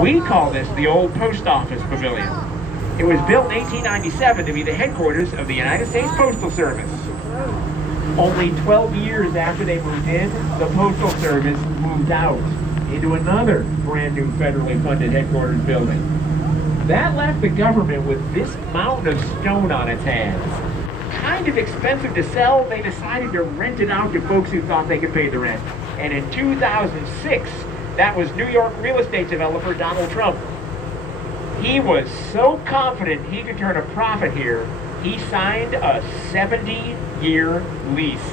We call this the old post office pavilion. It was built in 1897 to be the headquarters of the United States Postal Service. Only 12 years after they moved in, the Postal Service moved out into another brand new federally funded headquarters building. That left the government with this mountain of stone on its hands. Kind of expensive to sell, they decided to rent it out to folks who thought they could pay the rent. And in 2006, that was New York real estate developer Donald Trump. He was so confident he could turn a profit here, he signed a 70-year lease.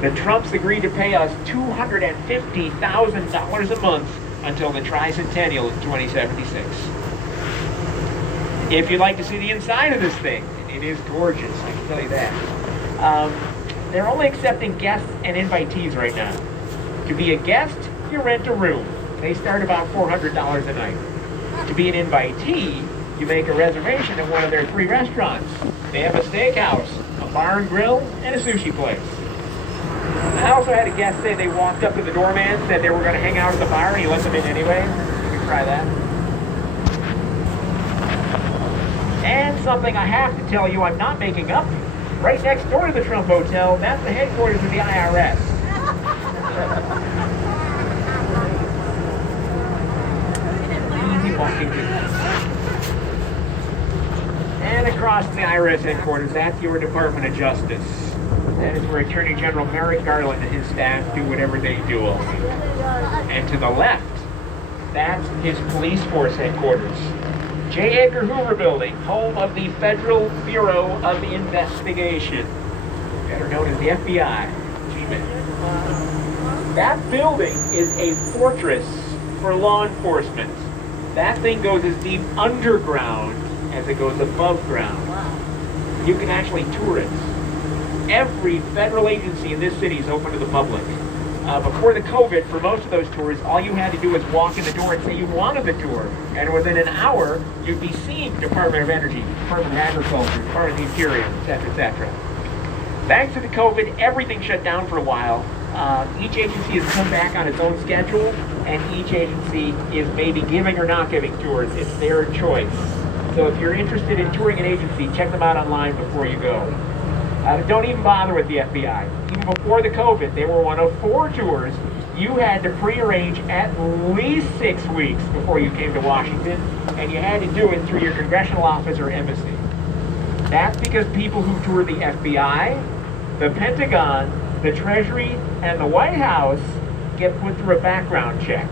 The Trumps agreed to pay us $250,000 a month until the tricentennial in 2076. If you'd like to see the inside of this thing, it is gorgeous, I can tell you that. They're only accepting guests and invitees right now. To be a guest, you rent a room. They start about $400 a night. To be an invitee, you make a reservation at one of their 3 restaurants. They have a steakhouse, a bar and grill, and a sushi place. I also had a guest say they walked up to the doorman, said they were going to hang out at the bar, and he let them in anyway. You can try that. And something I have to tell you I'm not making up. Right next door to the Trump Hotel, that's the headquarters of the IRS. Easy walking distance. And across the IRS headquarters, that's your Department of Justice. That is where Attorney General Merrick Garland and his staff do whatever they do. And to the left, that's his police force headquarters. J. Edgar Hoover Building, home of the Federal Bureau of Investigation, better known as the FBI. G-Men. That building is a fortress for law enforcement. That thing goes as deep underground as it goes above ground. You can actually tour it. Every federal agency in this city is open to the public. Before the COVID, for most of those tours, all you had to do was walk in the door and say you wanted the tour. And within an hour, you'd be seeing Department of Energy, Department of Agriculture, Department of the Interior, etc., etc. Thanks to the COVID, everything shut down for a while. Each agency has come back on its own schedule, and each agency is maybe giving or not giving tours. It's their choice. So if you're interested in touring an agency, check them out online before you go. Don't even bother with the FBI. Even before the COVID, they were one of 4 tours you had to pre-arrange at least 6 weeks before you came to Washington, and you had to do it through your congressional office or embassy. That's because people who tour the FBI, the Pentagon, the Treasury, and the White House get put through a background check.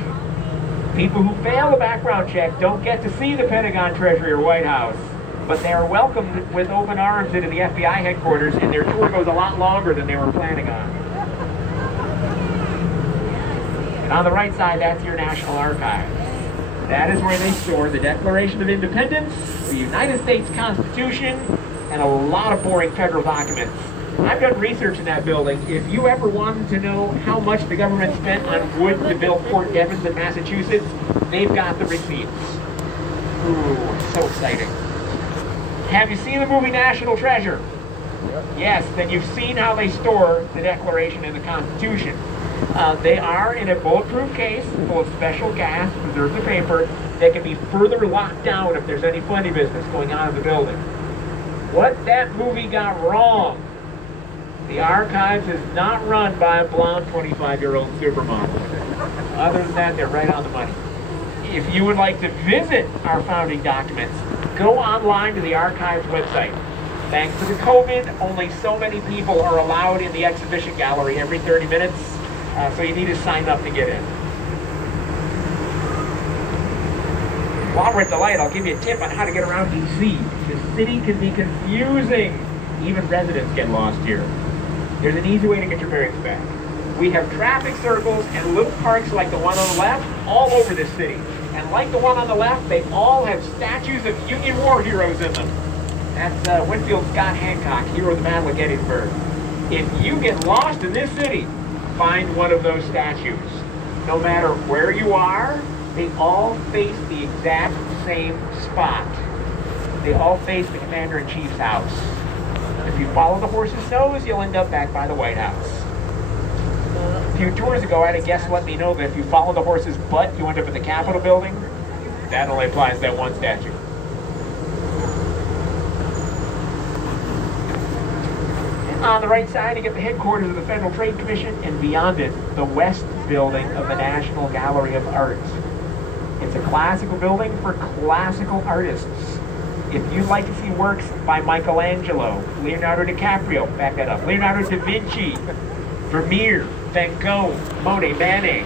People who fail the background check don't get to see the Pentagon, Treasury, or White House, but they are welcomed with open arms into the FBI headquarters, and their tour goes a lot longer than they were planning on. And on the right side, that's your National Archives. That is where they store the Declaration of Independence, the United States Constitution, and a lot of boring federal documents. I've done research in that building. If you ever wanted to know how much the government spent on wood to build Fort Devens in Massachusetts, they've got the receipts. Ooh, so exciting. Have you seen the movie National Treasure? Yep. Yes, then you've seen how they store the Declaration and the Constitution. They are in a bulletproof case full of special gas to preserve the paper that can be further locked down if there's any funny business going on in the building. What that movie got wrong, the archives is not run by a blonde 25-year-old supermodel. Other than that, they're right on the money. If you would like to visit our founding documents, go online to the archives website. Thanks to the COVID, only so many people are allowed in the exhibition gallery every 30 minutes, so you need to sign up to get in. While we're at the light, I'll give you a tip on how to get around D.C. The city can be confusing. Even residents get lost here. There's an easy way to get your bearings back. We have traffic circles and little parks like the one on the left all over this city. And like the one on the left, they all have statues of Union war heroes in them. That's Winfield Scott Hancock, hero of the Battle of Gettysburg. If you get lost in this city, find one of those statues. No matter where you are, they all face the exact same spot. They all face the Commander-in-Chief's house. If you follow the horse's nose, you'll end up back by the White House. A few tours ago, I had a guest let me know that if you follow the horse's butt, you end up at the Capitol building. That only applies to that one statue. On the right side, you get the headquarters of the Federal Trade Commission, and beyond it, the West Building of the National Gallery of Art. It's a classical building for classical artists. If you'd like to see works by Michelangelo, Leonardo DiCaprio, back that up, Leonardo da Vinci, Vermeer, Van Gogh, Monet, Manet,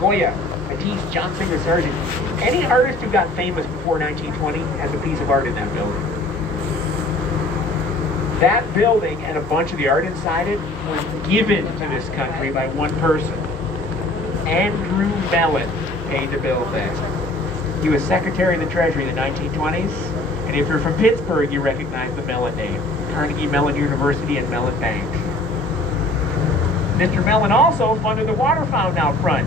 Goya, Matisse, John Singer Sargent, any artist who got famous before 1920 has a piece of art in that building. That building and a bunch of the art inside it was given to this country by one person. Andrew Mellon paid to build that. He was Secretary of the Treasury in the 1920s, and if you're from Pittsburgh, you recognize the Mellon name. Carnegie Mellon University and Mellon Bank. Mr. Mellon also funded the water fountain out front.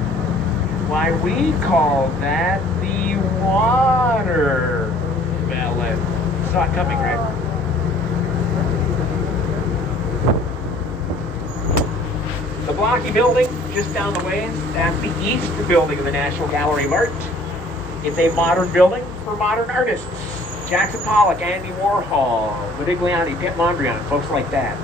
Why, we call that the watermelon. Saw it coming, right? The blocky building just down the way, that's the East Building of the National Gallery of Art. It's a modern building for modern artists. Jackson Pollock, Andy Warhol, Modigliani, Piet Mondrian, folks like that.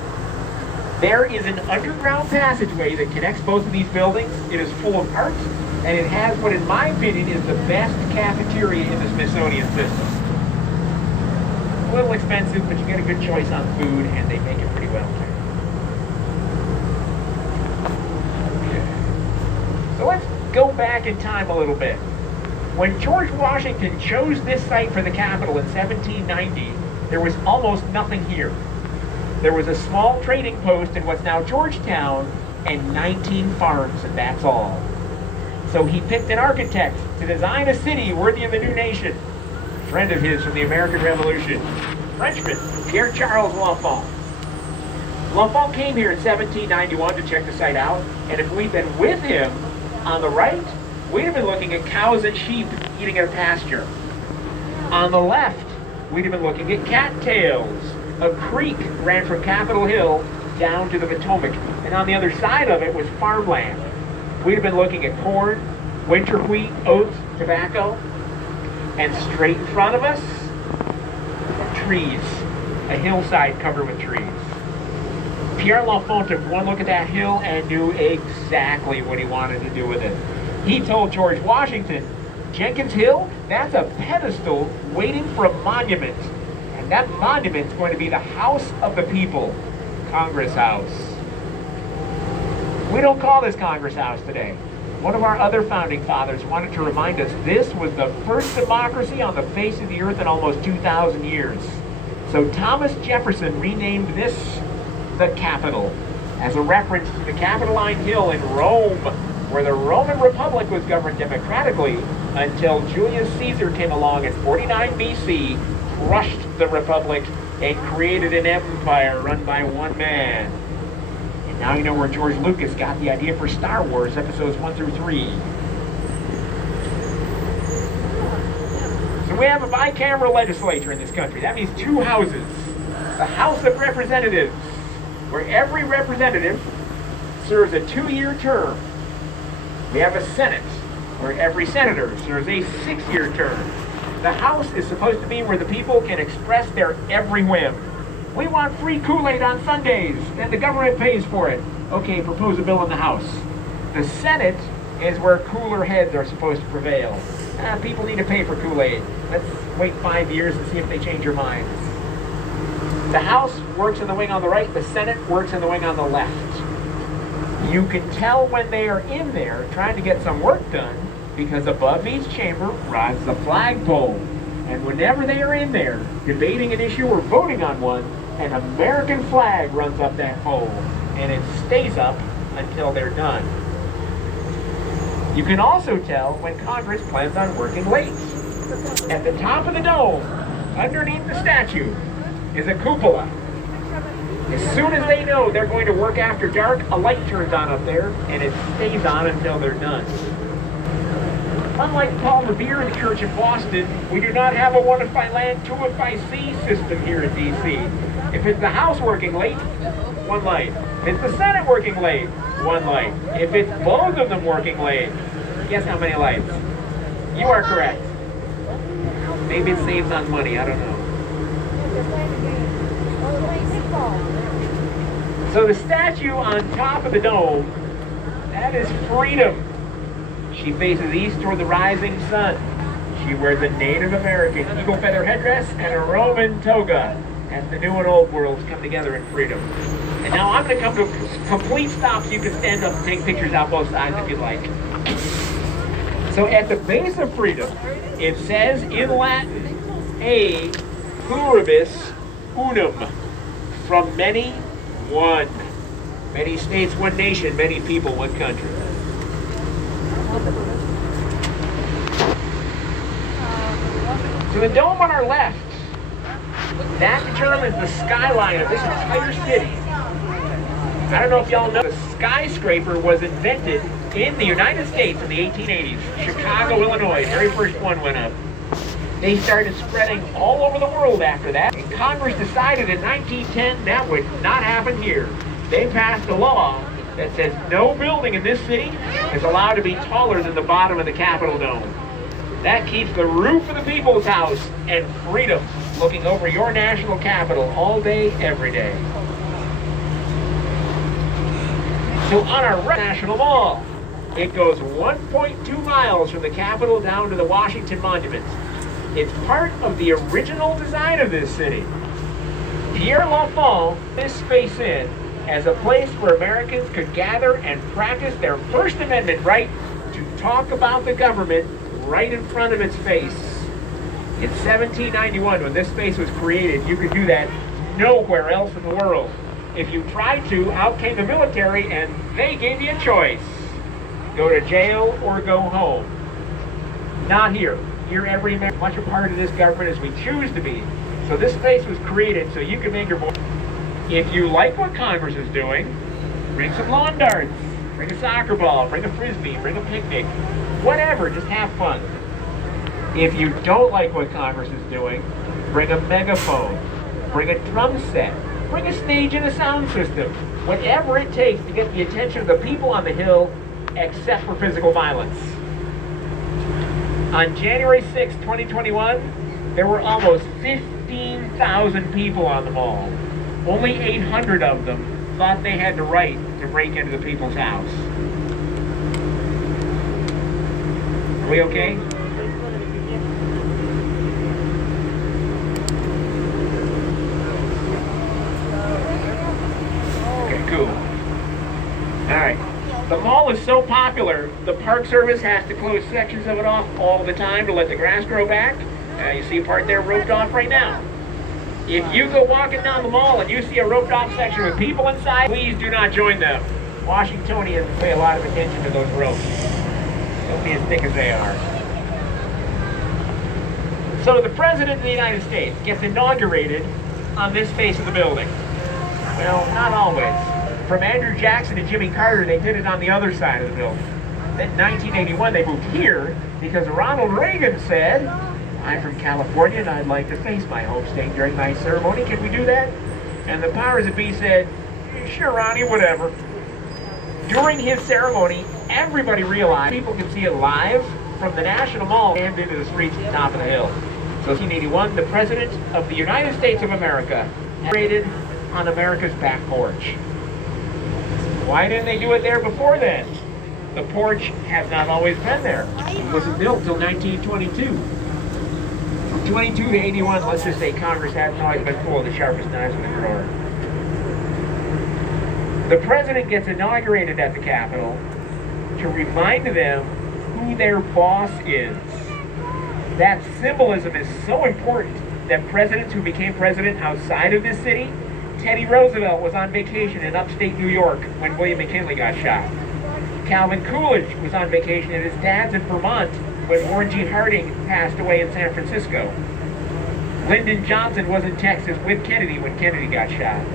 There is an underground passageway that connects both of these buildings. It is full of art, and it has what, in my opinion, is the best cafeteria in the Smithsonian system. A little expensive, but you get a good choice on food, and they make it pretty well too. So let's go back in time a little bit. When George Washington chose this site for the Capitol in 1790, there was almost nothing here. There was a small trading post in what's now Georgetown and 19 farms, and that's all. So he picked an architect to design a city worthy of the new nation. A friend of his from the American Revolution, Frenchman, Pierre-Charles L'Enfant. L'Enfant came here in 1791 to check the site out, and if we'd been with him, on the right, we'd have been looking at cows and sheep eating at a pasture. On the left, we'd have been looking at cattails. A creek ran from Capitol Hill down to the Potomac, and on the other side of it was farmland. We'd have been looking at corn, winter wheat, oats, tobacco, and straight in front of us, trees, a hillside covered with trees. Pierre L'Enfant took one look at that hill and knew exactly what he wanted to do with it. He told George Washington, Jenkins Hill, that's a pedestal waiting for a monument. And that monument's going to be the House of the People, Congress House. We don't call this Congress House today. One of our other founding fathers wanted to remind us this was the first democracy on the face of the earth in almost 2,000 years. So Thomas Jefferson renamed this the Capitol as a reference to the Capitoline Hill in Rome, where the Roman Republic was governed democratically until Julius Caesar came along in 49 BC, crushed the Republic, and created an empire run by one man. And now you know where George Lucas got the idea for Star Wars episodes 1 through 3. So we have a bicameral legislature in this country. That means two houses. The House of Representatives, where every representative serves a 2-year term. We have a Senate, where every senator serves a 6-year term. The House is supposed to be where the people can express their every whim. We want free Kool-Aid on Sundays, and the government pays for it. Okay, propose a bill in the House. The Senate is where cooler heads are supposed to prevail. People need to pay for Kool-Aid. Let's wait 5 years and see if they change their minds. The House works in the wing on the right, the Senate works in the wing on the left. You can tell when they are in there trying to get some work done because above each chamber rises a flagpole. And whenever they are in there debating an issue or voting on one, an American flag runs up that pole, and it stays up until they're done. You can also tell when Congress plans on working late. At the top of the dome, underneath the statue, is a cupola. As soon as they know they're going to work after dark, a light turns on up there, and it stays on until they're done. Unlike Paul Revere in the Church of Boston, we do not have a 1 if by land, 2 if by sea system here in D.C. If it's the House working late, 1 light. If it's the Senate working late, 1 light. If it's both of them working late, guess how many lights? You are correct. Maybe it saves on money, I don't know. So the statue on top of the dome, that is Freedom. She faces east toward the rising sun. She wears a Native American eagle feather headdress and a Roman toga as the new and old worlds come together in freedom. And now I'm going to come to a complete stop so you can stand up and take pictures out both sides if you'd like. So at the base of Freedom, it says in Latin, E pluribus unum, from many, one. Many states, one nation, many people, one country. So the dome on our left, that determines the skyline of this entire city. I don't know if y'all know, the skyscraper was invented in the United States in the 1880s. Chicago, Illinois, very first one went up. They started spreading all over the world after that. And Congress decided in 1910 that would not happen here. They passed a law that says no building in this city is allowed to be taller than the bottom of the Capitol dome. That keeps the roof of the people's house and freedom looking over your national capital all day, every day. So on our National Mall, it goes 1.2 miles from the Capitol down to the Washington Monument. It's part of the original design of this city. Pierre L'Enfant put this space in as a place where Americans could gather and practice their First Amendment right to talk about the government right in front of its face. In 1791, when this space was created, you could do that nowhere else in the world. If you tried to, out came the military and they gave you a choice. Go to jail or go home. Not here. Here every American is much a part of this government as we choose to be. So this space was created so you can make your voice. If you like what Congress is doing, bring some lawn darts, bring a soccer ball, bring a frisbee, bring a picnic, whatever, just have fun. If you don't like what Congress is doing, bring a megaphone, bring a drum set, bring a stage and a sound system, whatever it takes to get the attention of the people on the Hill, except for physical violence. On January 6, 2021, there were almost 15,000 people on the mall. Only 800 of them thought they had the right to break into the people's house. Are we okay? Okay, cool. All right. The mall is so popular, the Park Service has to close sections of it off all the time to let the grass grow back. You see a part there roped off right now. If you go walking down the mall and you see a roped off section with people inside, please do not join them. Washingtonians pay a lot of attention to those ropes. Don't be as thick as they are. So the President of the United States gets inaugurated on this face of the building. Well, not always. From Andrew Jackson to Jimmy Carter, they did it on the other side of the building. Then in 1981, they moved here because Ronald Reagan said, "I'm from California and I'd like to face my home state during my ceremony. Can we do that?" And the powers that be said, "Sure, Ronnie, whatever." During his ceremony, everybody realized people can see it live from the National Mall and into the streets at the top of the hill. So in 1981, the President of the United States of America inaugurated on America's back porch. Why didn't they do it there before then? The porch has not always been there. It wasn't built until 1922. From 22 to 81, let's just say Congress hasn't always been full of the sharpest knives in the drawer. The President gets inaugurated at the Capitol to remind them who their boss is. That symbolism is so important that presidents who became president outside of this city, Teddy Roosevelt was on vacation in upstate New York when William McKinley got shot. Calvin Coolidge was on vacation at his dad's in Vermont when Warren G. Harding passed away in San Francisco. Lyndon Johnson was in Texas with Kennedy when Kennedy got shot.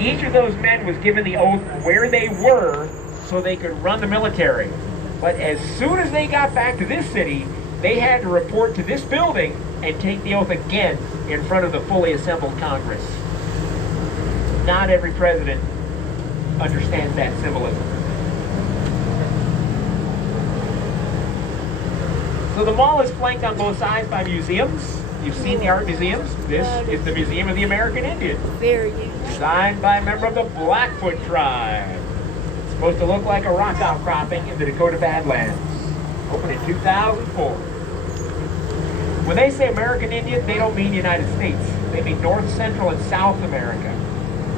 Each of those men was given the oath where they were so they could run the military. But as soon as they got back to this city, they had to report to this building and take the oath again in front of the fully assembled Congress. Not every president understands that symbolism. So the mall is flanked on both sides by museums. You've seen the art museums. This is the Museum of the American Indian. Very unique. Designed by a member of the Blackfoot tribe. It's supposed to look like a rock outcropping in the Dakota Badlands. Opened in 2004. When they say American Indian, they don't mean United States. They mean North, Central, and South America.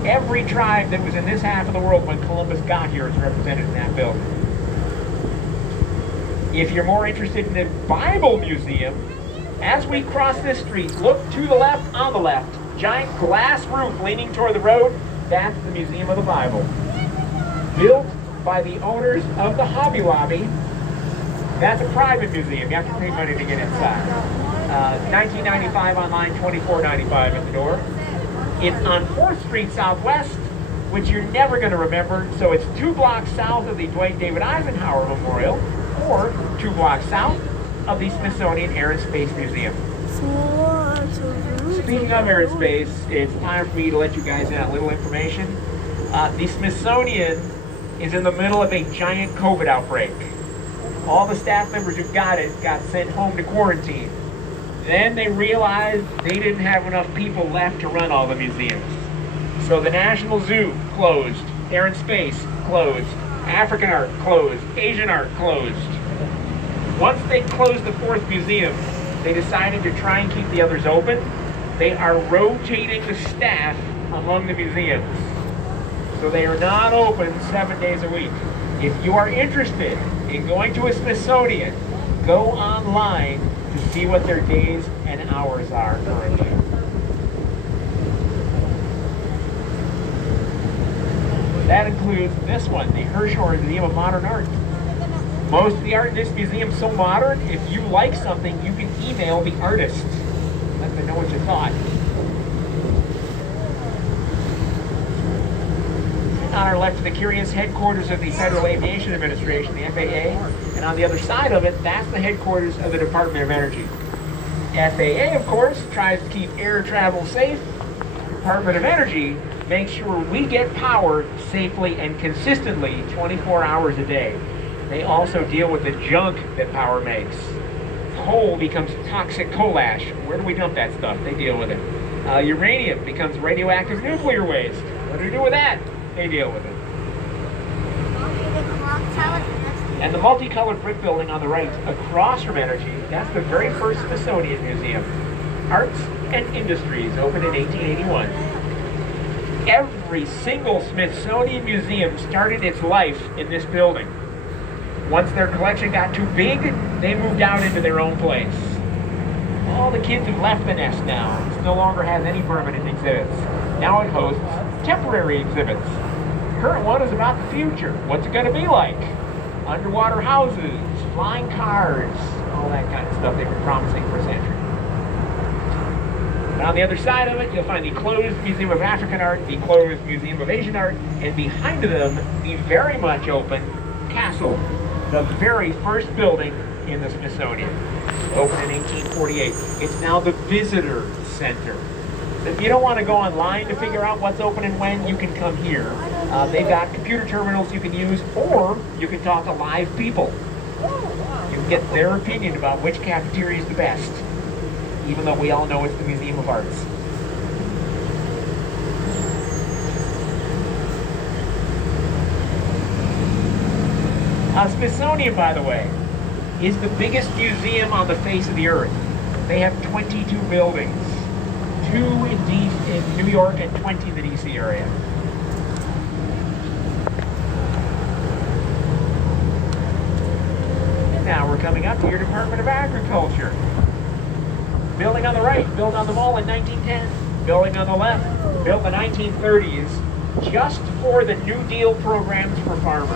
Every tribe that was in this half of the world when Columbus got here is represented in that building. If you're more interested in the Bible Museum, as we cross this street, look to the left, on the left, giant glass roof leaning toward the road, that's the Museum of the Bible. Built by the owners of the Hobby Lobby. That's a private museum, you have to pay money to get inside. $19.95 online, $24.95 at the door. It's on 4th Street Southwest, which you're never going to remember, so it's 2 blocks south of the Dwight David Eisenhower Memorial, or 2 blocks south of the Smithsonian Air and Space Museum. Speaking of air and space, it's time for me to let you guys in on a little information. The Smithsonian is in the middle of a giant COVID outbreak. All the staff members who got it got sent home to quarantine. Then they realized they didn't have enough people left to run all the museums. So the National Zoo closed, Air and Space closed, African art closed, Asian art closed. Once they closed the 4th museum, they decided to try and keep the others open. They are rotating the staff among the museums. So they are not open 7 days a week. If you are interested in going to a Smithsonian, go online to see what their days and hours are currently. That includes this one, the Hirshhorn Museum of Modern Art. Most of the art in this museum is so modern, if you like something, you can email the artist. Let them know what you thought. On our left, the curious headquarters of the Federal Aviation Administration, the FAA, and on the other side of it, that's the headquarters of the Department of Energy. FAA, of course, tries to keep air travel safe. Department of Energy makes sure we get power safely and consistently 24 hours a day. They also deal with the junk that power makes. Coal becomes toxic coal ash. Where do we dump that stuff? They deal with it. Uranium becomes radioactive nuclear waste. What do we do with that? They deal with it. And the multicolored brick building on the right, across from Energy, that's the very first Smithsonian Museum. Arts and Industries, opened in 1881. Every single Smithsonian museum started its life in this building. Once their collection got too big, they moved out into their own place. All the kids have left the nest now. It no longer has any permanent exhibits. Now it hosts temporary exhibits. The current one is about the future. What's it going to be like? Underwater houses, flying cars, all that kind of stuff they've been promising for a century. And on the other side of it, you'll find the closed Museum of African Art, the closed Museum of Asian Art, and behind them, the very much open castle, the very first building in the Smithsonian. Opened in 1848. It's now the Visitor Center. If you don't want to go online to figure out what's open and when, you can come here. They've got computer terminals you can use, or you can talk to live people. You can get their opinion about which cafeteria is the best, even though we all know it's the Museum of Arts. Smithsonian, by the way, is the biggest museum on the face of the earth. They have 22 buildings, 2 in New York and 20 in the DC area. Now we're coming up to your Department of Agriculture. Building on the right, built on the mall in 1910. Building on the left, built in the 1930s, just for the New Deal programs for farmers.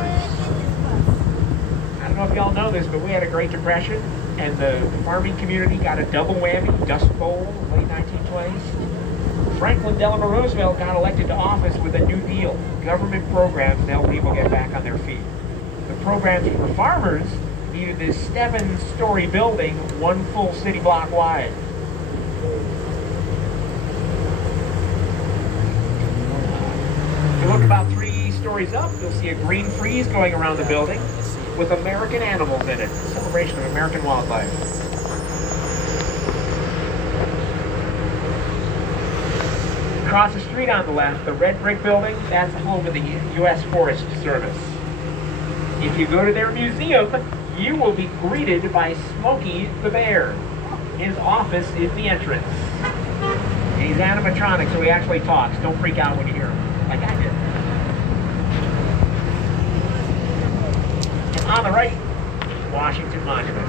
I don't know if y'all know this, but we had a Great Depression, and the farming community got a double whammy, Dust Bowl, late 1920s. Franklin Delano Roosevelt got elected to office with a New Deal, government programs to help people get back on their feet. The programs for farmers needed this 7-story building, 1 full city block wide. If you look about 3 stories up, you'll see a green frieze going around the building with American animals in it, a celebration of American wildlife. Across the street on the left, the red brick building, that's the home of the U.S. Forest Service. If you go to their museum, you will be greeted by Smokey the Bear. His office is the entrance. He's animatronic, so he actually talks. Don't freak out when you hear him, like I did. And on the right, Washington Monument.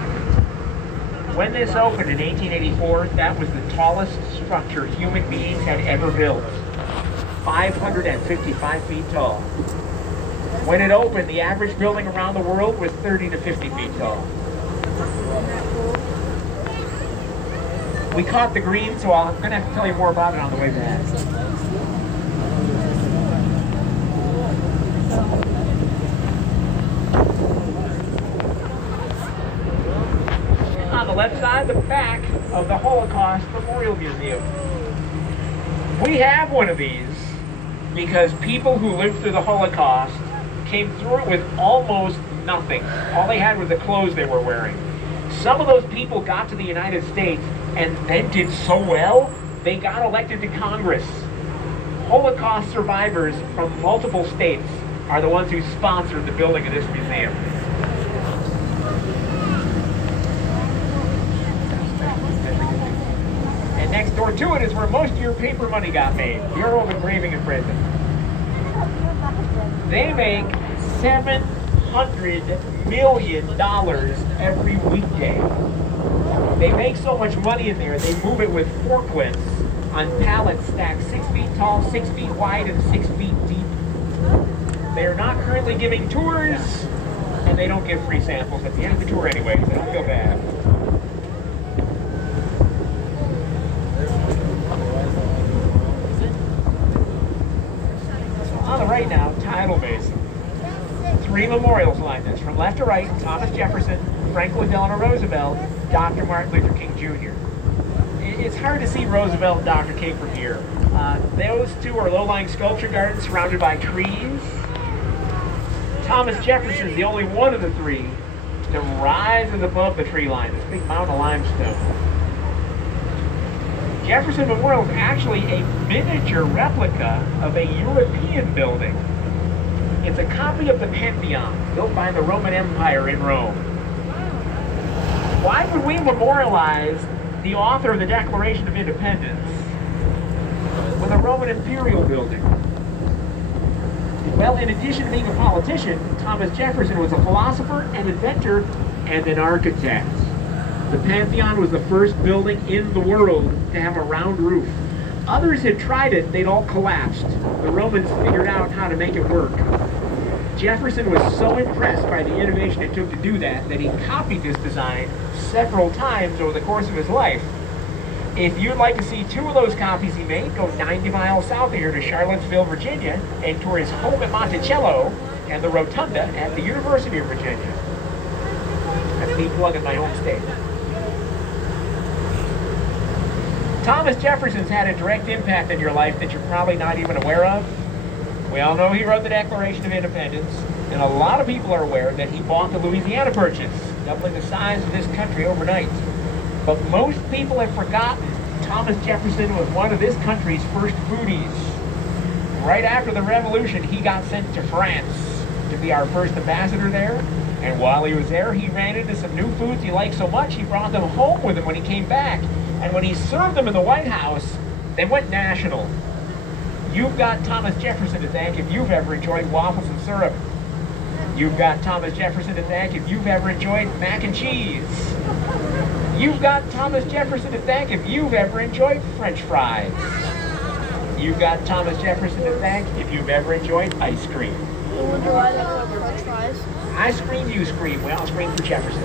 When this opened in 1884, that was the tallest structure human beings had ever built. 555 feet tall. When it opened, the average building around the world was 30 to 50 feet tall. We caught the green, so I'm going to have to tell you more about it on the way back. On the left side, the back of the Holocaust Memorial Museum. We have one of these because people who lived through the Holocaust came through it with almost nothing. All they had was the clothes they were wearing. Some of those people got to the United States and then did so well, they got elected to Congress. Holocaust survivors from multiple states are the ones who sponsored the building of this museum. And next door to it is where most of your paper money got made, Bureau of Engraving and Printing. They make $700 million every weekday. They make so much money in there, they move it with forklifts on pallets stacked 6 feet tall, 6 feet wide, and 6 feet deep. They are not currently giving tours, and they don't give free samples at the end of the tour anyway, so don't feel bad. On the right now, tidal basin. 3 memorials line this, from left to right: Thomas Jefferson, Franklin Delano Roosevelt, Dr. Martin Luther King Jr. It's hard to see Roosevelt and Dr. King from here. Those two are low-lying sculpture gardens surrounded by trees. Thomas Jefferson is the only one of the three to rise above the tree line, this big mountain of limestone. Jefferson Memorial is actually a miniature replica of a European building. It's a copy of the Pantheon, built by the Roman Empire in Rome. Why would we memorialize the author of the Declaration of Independence with a Roman imperial building? Well, in addition to being a politician, Thomas Jefferson was a philosopher, an inventor, and an architect. The Pantheon was the first building in the world to have a round roof. Others had tried it, they'd all collapsed. The Romans figured out how to make it work. Jefferson was so impressed by the innovation it took to do that he copied this design several times over the course of his life. If you'd like to see 2 of those copies he made, go 90 miles south of here to Charlottesville, Virginia, and tour his home at Monticello and the Rotunda at the University of Virginia. That's me plugging my home state. Thomas Jefferson's had a direct impact on your life that you're probably not even aware of. We all know he wrote the Declaration of Independence, and a lot of people are aware that he bought the Louisiana Purchase, doubling the size of this country overnight. But most people have forgotten Thomas Jefferson was one of this country's first foodies. Right after the Revolution, he got sent to France to be our first ambassador there. And while he was there, he ran into some new foods he liked so much, he brought them home with him when he came back. And when he served them in the White House, they went national. You've got Thomas Jefferson to thank if you've ever enjoyed waffles and syrup. You've got Thomas Jefferson to thank if you've ever enjoyed mac and cheese. You've got Thomas Jefferson to thank if you've ever enjoyed French fries. You've got Thomas Jefferson to thank if you've ever enjoyed ice cream. Would you like French fries? I scream, you scream. We all scream for Jefferson.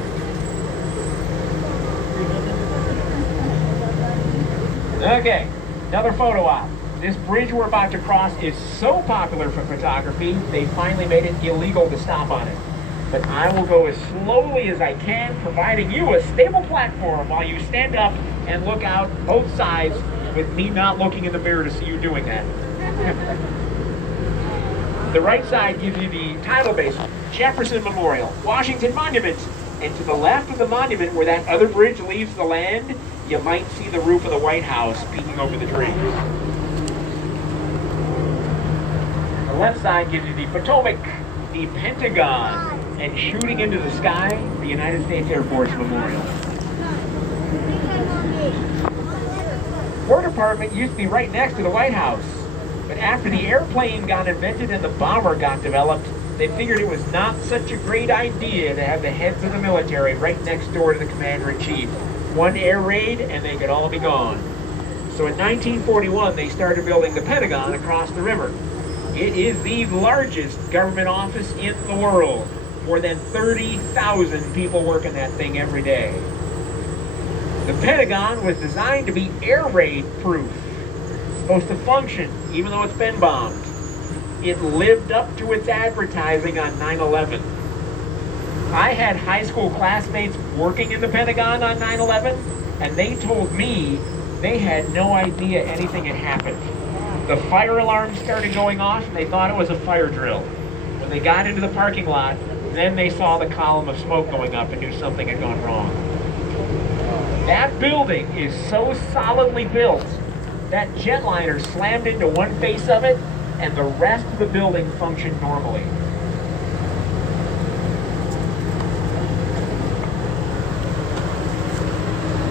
Okay, another photo op. This bridge we're about to cross is so popular for photography, they finally made it illegal to stop on it. But I will go as slowly as I can, providing you a stable platform while you stand up and look out both sides with me not looking in the mirror to see you doing that. The right side gives you the tidal basin, Jefferson Memorial, Washington Monument, and to the left of the monument where that other bridge leaves the land, you might see the roof of the White House peeking over the trees. The left side gives you the Potomac, the Pentagon, and shooting into the sky, the United States Air Force Memorial. War Department used to be right next to the White House, but after the airplane got invented and the bomber got developed, they figured it was not such a great idea to have the heads of the military right next door to the commander-in-chief. One air raid and they could all be gone. So in 1941, they started building the Pentagon across the river. It is the largest government office in the world. More than 30,000 people work in that thing every day. The Pentagon was designed to be air raid proof. It's supposed to function even though it's been bombed. It lived up to its advertising on 9/11. I had high school classmates working in the Pentagon on 9/11, and they told me they had no idea anything had happened. The fire alarm started going off, and they thought it was a fire drill. When they got into the parking lot, then they saw the column of smoke going up and knew something had gone wrong. That building is so solidly built, that jetliner slammed into one face of it, and the rest of the building functioned normally.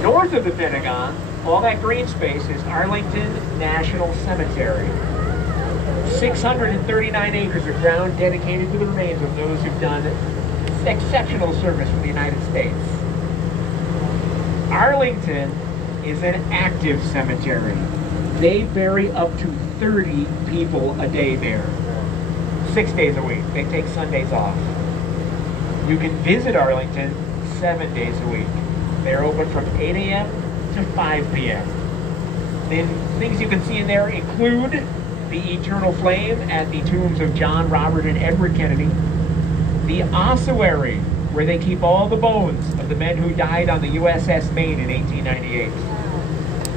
North of the Pentagon, all that green space is Arlington National Cemetery. 639 acres of ground dedicated to the remains of those who've done exceptional service for the United States. Arlington is an active cemetery. They bury up to 30 people a day there. 6 days a week. They take Sundays off. You can visit Arlington 7 days a week. They're open from 8 a.m. to 5 p.m. Then things you can see in there include the eternal flame at the tombs of John, Robert, and Edward Kennedy, the ossuary, where they keep all the bones of the men who died on the USS Maine in 1898,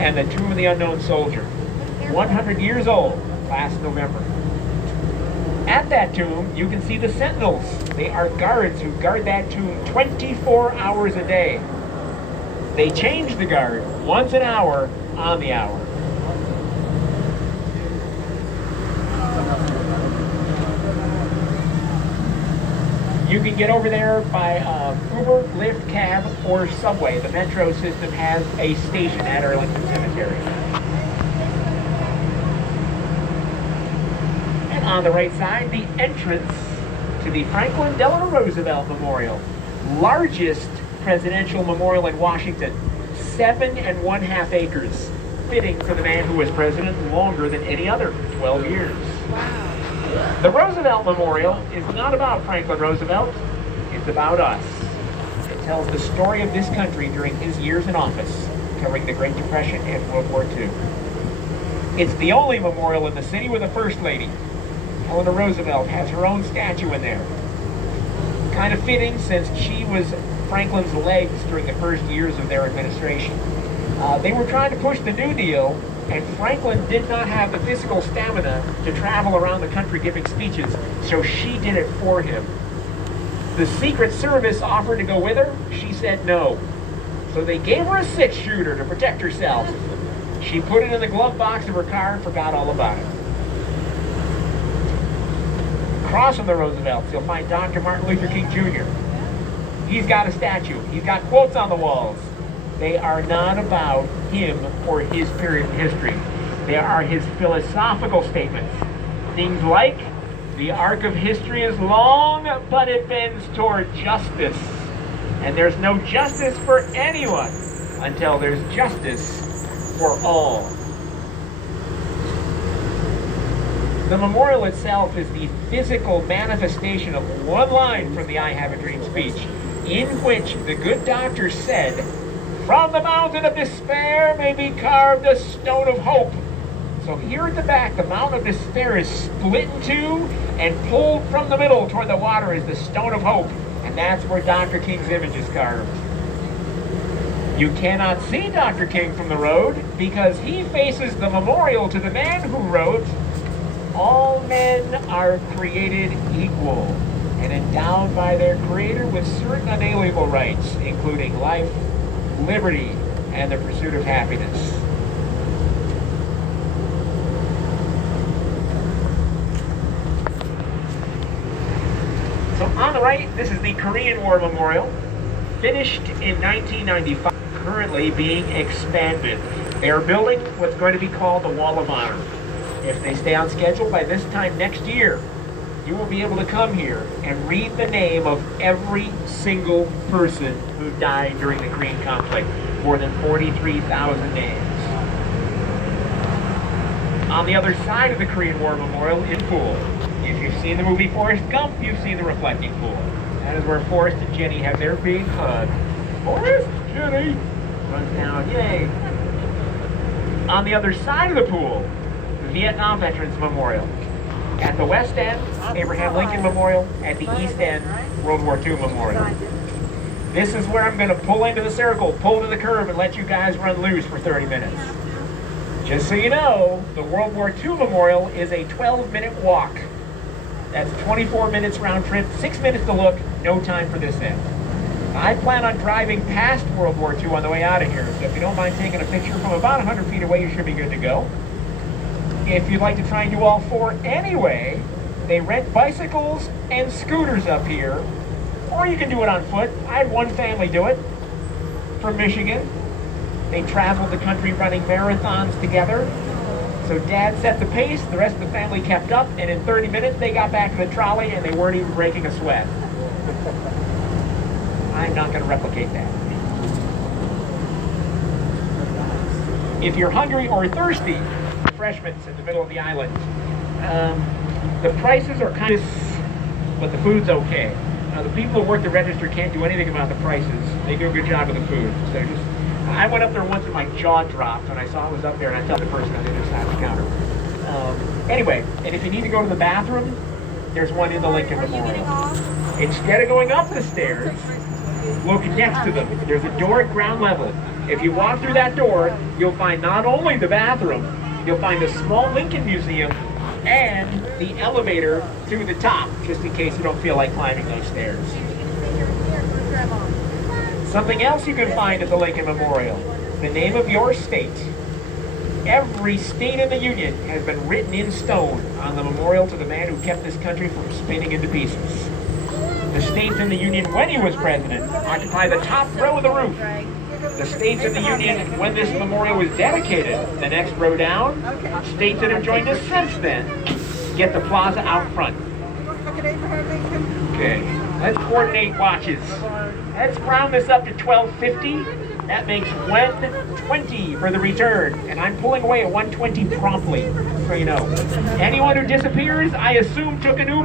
and the Tomb of the Unknown Soldier, 100 years old last November. At that tomb, you can see the sentinels. They are guards who guard that tomb 24 hours a day. They change the guard once an hour on the hour. You can get over there by Uber, Lyft, cab, or subway. The metro system has a station at Arlington Cemetery. And on the right side, the entrance to the Franklin Delano Roosevelt Memorial. Largest presidential memorial in Washington. 7.5 acres. Fitting for the man who was president longer than any other, 12 years. Wow. The Roosevelt Memorial is not about Franklin Roosevelt, it's about us. It tells the story of this country during his years in office, covering the Great Depression and World War II. It's the only memorial in the city with a First Lady. Eleanor Roosevelt has her own statue in there. Kind of fitting since she was Franklin's legs during the first years of their administration. They were trying to push the New Deal, and Franklin did not have the physical stamina to travel around the country giving speeches, so she did it for him. The Secret Service offered to go with her. She said no. So they gave her a 6-shooter to protect herself. She put it in the glove box of her car and forgot all about it. Across from the Roosevelts, you'll find Dr. Martin Luther King Jr. He's got a statue. He's got quotes on the walls. They are not about him or his period in history. They are his philosophical statements. Things like, the arc of history is long, but it bends toward justice. And there's no justice for anyone until there's justice for all. The memorial itself is the physical manifestation of one line from the I Have a Dream speech, in which the good doctor said, "From the mountain of despair may be carved a stone of hope." So here at the back, the mountain of despair is split in two, and pulled from the middle toward the water is the stone of hope. And that's where Dr. King's image is carved. You cannot see Dr. King from the road because he faces the memorial to the man who wrote, "All men are created equal and endowed by their Creator with certain unalienable rights, including life, liberty, and the pursuit of happiness." So on the right, this is the Korean War Memorial, finished in 1995, currently being expanded. They are building what's going to be called the Wall of Honor. If they stay on schedule, by this time next year, you will be able to come here and read the name of every single person who died during the Korean conflict. More than 43,000 names. On the other side of the Korean War Memorial is a pool. If you've seen the movie Forrest Gump, you've seen the reflecting pool. That is where Forrest and Jenny have their big hug. Forrest, Jenny, runs down, yay. On the other side of the pool, the Vietnam Veterans Memorial. At the west end, Abraham Lincoln Memorial. At the east end, World War II Memorial. This is where I'm going to pull into the circle, pull to the curb, and let you guys run loose for 30 minutes. Just so you know, the World War II Memorial is a 12-minute walk. That's 24 minutes round trip, 6 minutes to look, no time for this end. I plan on driving past World War II on the way out of here, so if you don't mind taking a picture from about 100 feet away, you should be good to go. If you'd like to try and do all four anyway, they rent bicycles and scooters up here, or you can do it on foot. I had one family do it from Michigan. They traveled the country running marathons together. So Dad set the pace, the rest of the family kept up, and in 30 minutes they got back to the trolley and they weren't even breaking a sweat. I'm not going to replicate that. If you're hungry or thirsty, refreshments in the middle of the island. The prices are kind of, but the food's okay. The people who work the register can't do anything about the prices. They do a good job with the food. So I went up there once and my jaw dropped when I saw it was up there, and I told the person on the other side of the counter. Anyway, and if you need to go to the bathroom, there's one in the Lincoln Memorial. Instead of going up the stairs, look next to them. There's a door at ground level. If you walk through that door, you'll find not only the bathroom, you'll find a small Lincoln Museum and the elevator to the top, just in case you don't feel like climbing those stairs. Something else you can find at the Lincoln Memorial, the name of your state. Every state in the Union has been written in stone on the memorial to the man who kept this country from spinning into pieces. The states in the Union when he was president occupy the top row of the roof. The states in the Union when this memorial was dedicated, the next row down. States that have joined us since then get the plaza out front. Okay, let's coordinate watches. Let's round this up to 12:50. That makes 1:20 for the return, and I'm pulling away at 1:20 promptly, so you know. Anyone who disappears, I assume took an Uber.